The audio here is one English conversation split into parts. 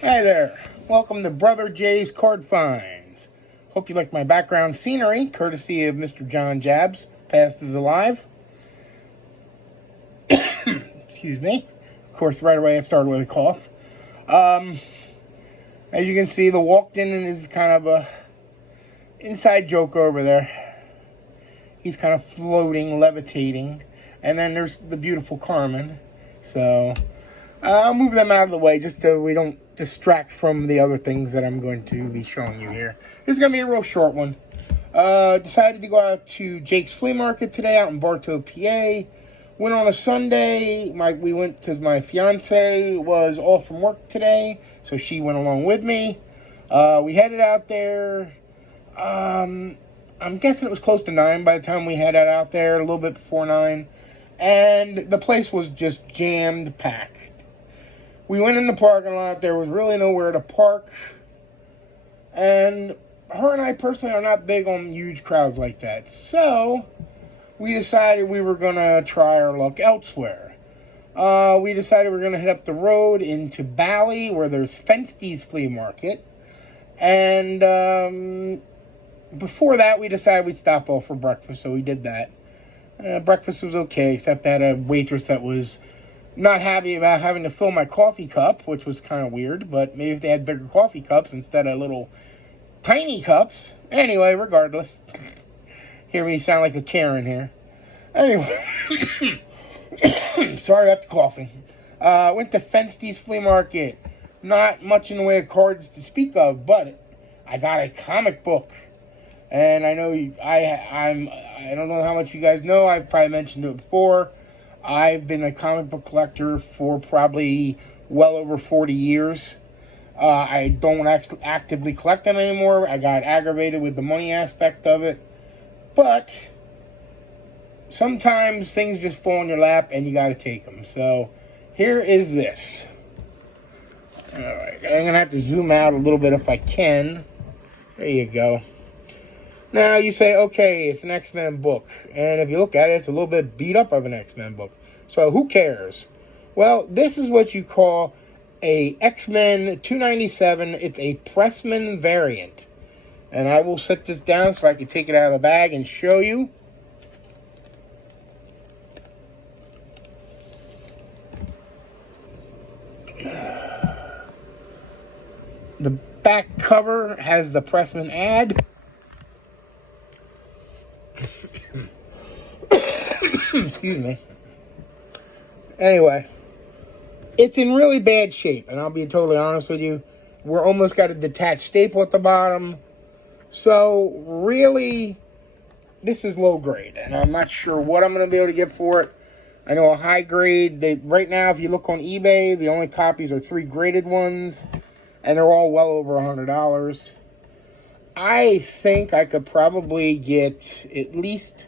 Hi there. Welcome to Brother Jay's Card Finds. Hope you like my background scenery, courtesy of Mr. John Jabs, past is alive. Excuse me. Of course, right away I started with a cough. As you can see, the walked-in is kind of a inside joke over there. He's kind of floating, levitating. And then there's the beautiful Carmen. So I'll move them out of the way just so we don't distract from the other things that I'm going to be showing you here. This is going to be a real short one. Decided to go out to Jake's Flea Market today out in Bartow, PA. Went on a Sunday. We went because my fiance was off from work today, so she went along with me. We headed out there. I'm guessing it was close to 9 by the time we headed out there, a little bit before 9. And the place was just jammed packed. We went in the parking lot. There was really nowhere to park. And her and I personally are not big on huge crowds like that. So we decided we were going to try our luck elsewhere. We decided we were going to head up the road into Bali, where there's Fenste's Flea Market. And before that, we decided we'd stop off for breakfast, so we did that. Breakfast was okay, except I had a waitress that was not happy about having to fill my coffee cup, which was kind of weird, but maybe if they had bigger coffee cups instead of little tiny cups. Anyway, regardless. Hear me sound like a Karen here. Anyway. Sorry about the coughing. Went to Fenste's Flea Market. Not much in the way of cards to speak of, but I got a comic book. And I know I don't know how much you guys know. I've probably mentioned it before. I've been a comic book collector for probably well over 40 years. I don't actually actively collect them anymore. I got aggravated with the money aspect of it. But sometimes things just fall in your lap and you got to take them. So here is this. Alright, I'm going to have to zoom out a little bit if I can. There you go. Now, you say, okay, it's an X-Men book. And if you look at it, it's a little bit beat up of an X-Men book. So, who cares? Well, this is what you call a X-Men 297. It's a Pressman variant. And I will set this down so I can take it out of the bag and show you. The back cover has the Pressman ad. Excuse me. Anyway, it's in really bad shape, and I'll be totally honest with you. We're almost got a detached staple at the bottom. So, really, this is low grade, and I'm not sure what I'm going to be able to get for it. I know a high grade, right now, if you look on eBay, the only copies are 3 graded ones, and they're all well over $100. I think I could probably get at least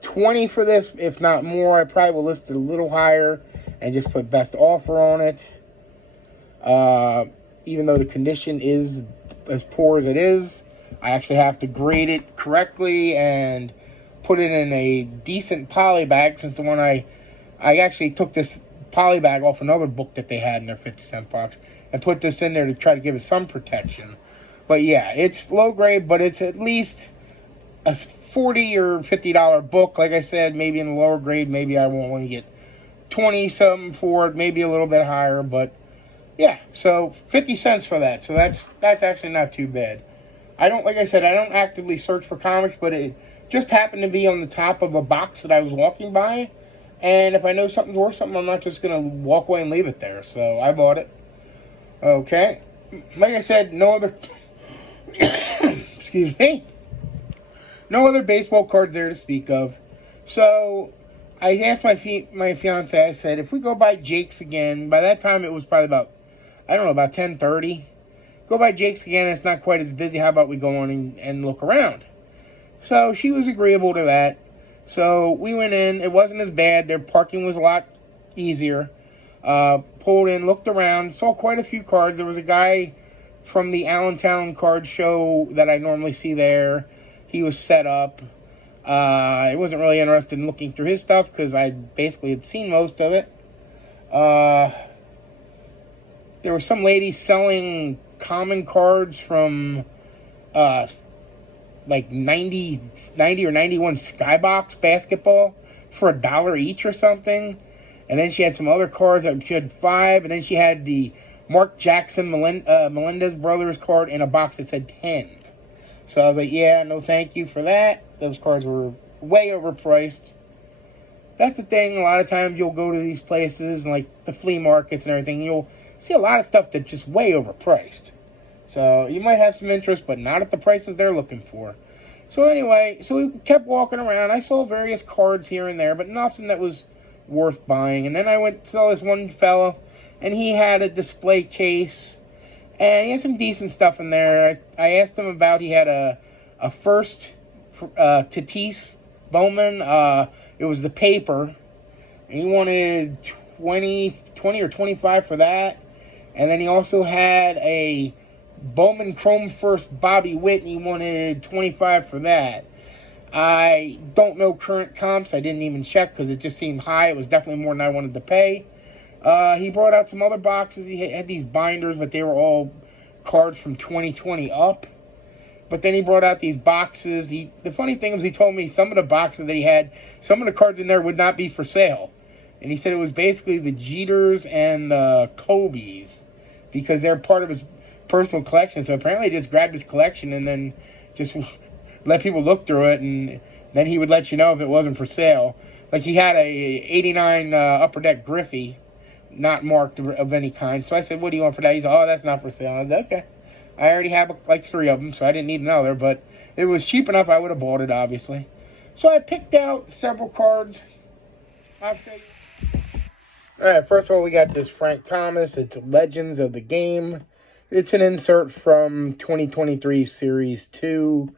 20 for this, if not more. I probably will list it a little higher and just put best offer on it. Even though the condition is as poor as it is, I actually have to grade it correctly and put it in a decent poly bag, since the one I actually took this poly bag off another book that they had in their 50-cent box and put this in there to try to give it some protection. But yeah, it's low grade, but it's at least a $40 or $50 book. Like I said, maybe in the lower grade, maybe I won't want to get 20-something for it, maybe a little bit higher. But yeah, so 50 cents for that. So that's actually not too bad. Like I said, I don't actively search for comics, but it just happened to be on the top of a box that I was walking by. And if I know something's worth something, I'm not just going to walk away and leave it there. So I bought it. Okay. Like I said, no other... Excuse me. No other baseball cards there to speak of. So I asked my fiance, I said, if we go by Jake's again, by that time it was probably about 10:30. Go by Jake's again, it's not quite as busy. How about we go on and look around? So she was agreeable to that. So we went in. It wasn't as bad. Their parking was a lot easier. Pulled in, looked around, saw quite a few cards. There was a guy from the Allentown card show that I normally see there. He was set up. I wasn't really interested in looking through his stuff because I basically had seen most of it. there was some lady selling common cards from like 90 or 91 Skybox basketball for $1 each or something. And then she had some other cards that she had 5. And then she had the Mark Jackson Melendez Brothers card in a box that said 10. So I was like, yeah, no thank you for that. Those cards were way overpriced. That's the thing. A lot of times you'll go to these places, like the flea markets and everything. You'll see a lot of stuff that's just way overpriced. So you might have some interest, but not at the prices they're looking for. So anyway, so we kept walking around. I saw various cards here and there, but nothing that was worth buying. And then I went to saw this one fellow, and he had a display case, and he had some decent stuff in there. I asked him about, he had a first Tatis Bowman. It was the paper, and he wanted 20 or 25 for that. And then he also had a Bowman Chrome First Bobby Witt, and he wanted 25 for that. I don't know current comps. I didn't even check because it just seemed high. It was definitely more than I wanted to pay. He brought out some other boxes. He had these binders, but they were all cards from 2020 up. But then he brought out these boxes. The funny thing was, he told me some of the boxes that he had, some of the cards in there would not be for sale. And he said it was basically the Jeters and the Kobe's, because they're part of his personal collection. So apparently he just grabbed his collection and then just let people look through it, and then he would let you know if it wasn't for sale. Like, he had a 89 Upper Deck Griffey, not marked of any kind. So I said, what do you want for that? He said, oh, that's not for sale. I said, okay. I already have like 3 of them, so I didn't need another, but if it was cheap enough, I would have bought it, obviously. So I picked out several cards. I'll show you. All right, first of all, we got this Frank Thomas. It's Legends of the Game. It's an insert from 2023 Series 2.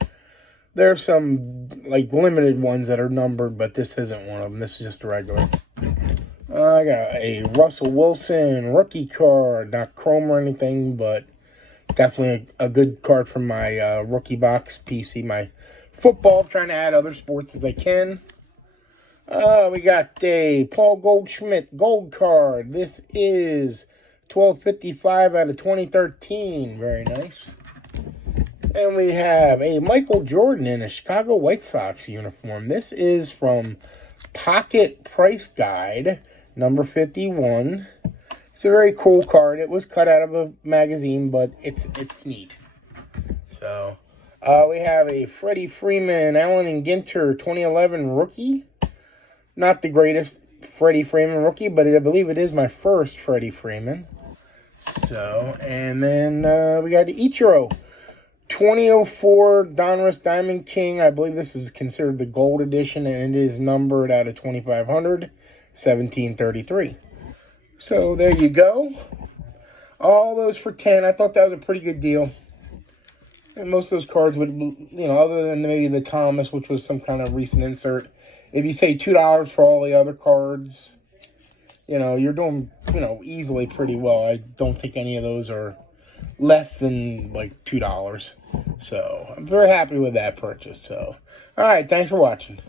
There's some, like, limited ones that are numbered, but this isn't one of them. This is just a regular. I got a Russell Wilson rookie card. Not chrome or anything, but definitely a good card from my rookie box PC. My football, trying to add other sports as I can. We got a Paul Goldschmidt gold card. This is 1255 out of 2013. Very nice. And we have a Michael Jordan in a Chicago White Sox uniform. This is from Pocket Price Guide, number 51. It's a very cool card. It was cut out of a magazine, but it's neat. So, we have a Freddie Freeman, Allen and Ginter 2011 rookie. Not the greatest Freddie Freeman rookie, but I believe it is my first Freddie Freeman. So, and then we got the Ichiro 2004 Donruss Diamond King. I believe this is considered the gold edition, and it is numbered out of 2500, 1733. So there you go. All those for 10. I thought that was a pretty good deal. And most of those cards would, other than maybe the Thomas, which was some kind of recent insert. If you say $2 for all the other cards, you're doing, easily pretty well. I don't think any of those are less than like $2. So I'm very happy with that purchase. So, all right, thanks for watching.